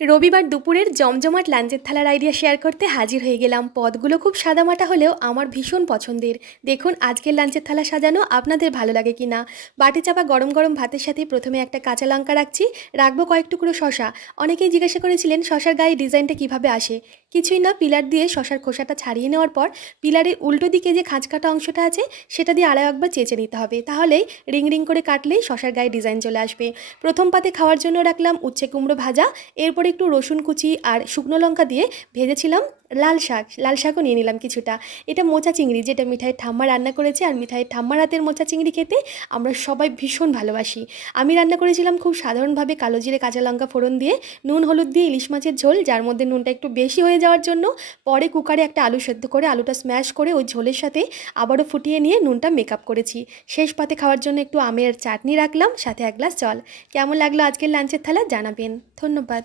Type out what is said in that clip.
রবিবার দুপুরের জমজমাট লাঞ্চের থালার আইডিয়া শেয়ার করতে হাজির হয়ে গেলাম। পদগুলো খুব সাদামাটা হলেও আমার ভীষণ পছন্দের। দেখুন আজকের লাঞ্চের থালা সাজানো আপনাদের ভালো লাগে কি না। বাটি চাপা গরম গরম ভাতের সাথে প্রথমে একটা কাঁচা লঙ্কা রাখবো কয়েক টুকরো শশা। অনেকেই জিজ্ঞাসা করেছিলেন শশার গায়ে ডিজাইনটা কিভাবে আসে। কিছুই না, পিলার দিয়ে শশার খোসাটা ছাড়িয়ে নেওয়ার পর পিলারের উল্টো দিকে যে খাঁজ কাটা অংশটা আছে সেটা দিয়ে আরও একবার চেঁচে নিতে হবে, তাহলেই রিং রিং করে কাটলেই শশার গায়ে ডিজাইন চলে আসবে। প্রথম পাতে খাওয়ার জন্য রাখলাম উচ্ছে কুমড়ো ভাজা, এরপর একটু রসুন কুচি আর শুকনো লঙ্কা দিয়ে ভেজেছিলাম লাল শাকও নিয়ে নিলাম কিছুটা। এটা মোচা চিংড়ি, যেটা মিঠাইয়ের ঠাম্মা রান্না করেছে, আর মিঠাইয়ের ঠাম্মার হাতের মোচা চিংড়ি খেতে আমরা সবাই ভীষণ ভালোবাসি। আমি রান্না করেছিলাম খুব সাধারণভাবে কালো জিরে কাঁচা লঙ্কা ফোড়ন দিয়ে, নুন হলুদ দিয়ে ইলিশ মাছের ঝোল, যার মধ্যে নুনটা একটু বেশি হয়ে যাওয়ার জন্য পরে কুকারে একটা আলু সেদ্ধ করে আলুটা স্ম্যাশ করে ওই ঝোলের সাথে আবারও ফুটিয়ে নিয়ে নুনটা মেকআপ করেছি। শেষ পাতে খাওয়ার জন্য একটু আমের চাটনি রাখলাম, সাথে এক গ্লাস জল। কেমন লাগলো আজকের লাঞ্চের থালা জানাবেন। ধন্যবাদ।